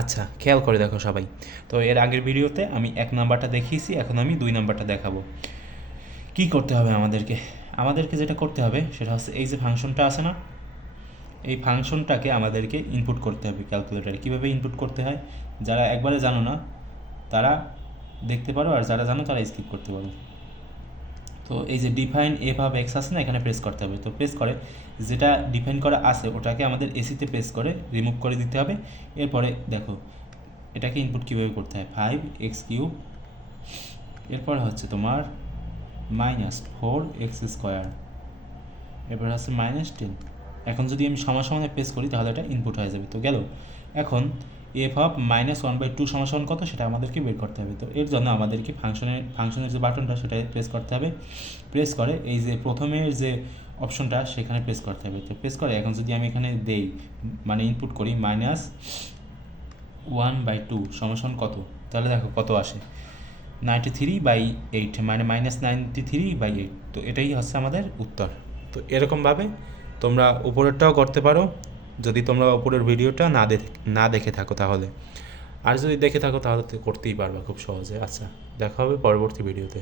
আচ্ছা, খেয়াল করে দেখো সবাই। তো এর আগের ভিডিওতে আমি 1 নাম্বারটা দেখিয়েছি, এখন আমি 2 নাম্বারটা দেখাবো। কি করতে হবে আমাদেরকে? আমাদেরকে যেটা করতে হবে সেটা হচ্ছে এই যে ফাংশনটা আছে না, এই ফাংশনটাকে আমাদেরকে ইনপুট করতে হবে ক্যালকুলেটারে। কীভাবে ইনপুট করতে হয়, যারা একবারে জানো না তারা দেখতে পারো, আর যারা জানো তারা স্কিপ করতে পারো। তো এই যে ডিফাইন এফ অফ এক্স আছে না, এখানে প্রেস করতে হবে। তো প্রেস করে যেটা ডিফাইন করা আছে ওটাকে আমাদের এসিতে প্রেস করে রিমুভ করে দিতে হবে। এরপরে দেখো এটাকে ইনপুট কীভাবে করতে হয়, 5x3, এরপর হচ্ছে তোমার -4x², এরপর হচ্ছে -10। এখন যদি আমি সমানে প্রেস করি তাহলে এটা ইনপুট হয়ে যাবে। তো গেল। এখন এফ অফ -1/2 সমান কত সেটা আমাদেরকে বের করতে হবে। তো এর জন্য আমাদেরকে ফাংশনের যে বাটনটা সেটা প্রেস করতে হবে। প্রেস করে এই যে প্রথমের যে অপশনটা সেখানে প্রেস করতে হবে। তো প্রেস করে এখন যদি আমি এখানে দেই, মানে ইনপুট করি -1/2 সমান কত, তাহলে দেখো কত আসে, 93/8, মানে -93/8। তো এটাই হচ্ছে আমাদের উত্তর। তো এরকমভাবে তোমরা উপরেরটাও করতে পারো, যদি তোমরা উপরের ভিডিওটা না দেখে থাকো তাহলে। আর যদি দেখে থাকো তাহলে তো করতেই পারবা খুব সহজে। আচ্ছা, দেখা হবে পরবর্তী ভিডিওতে।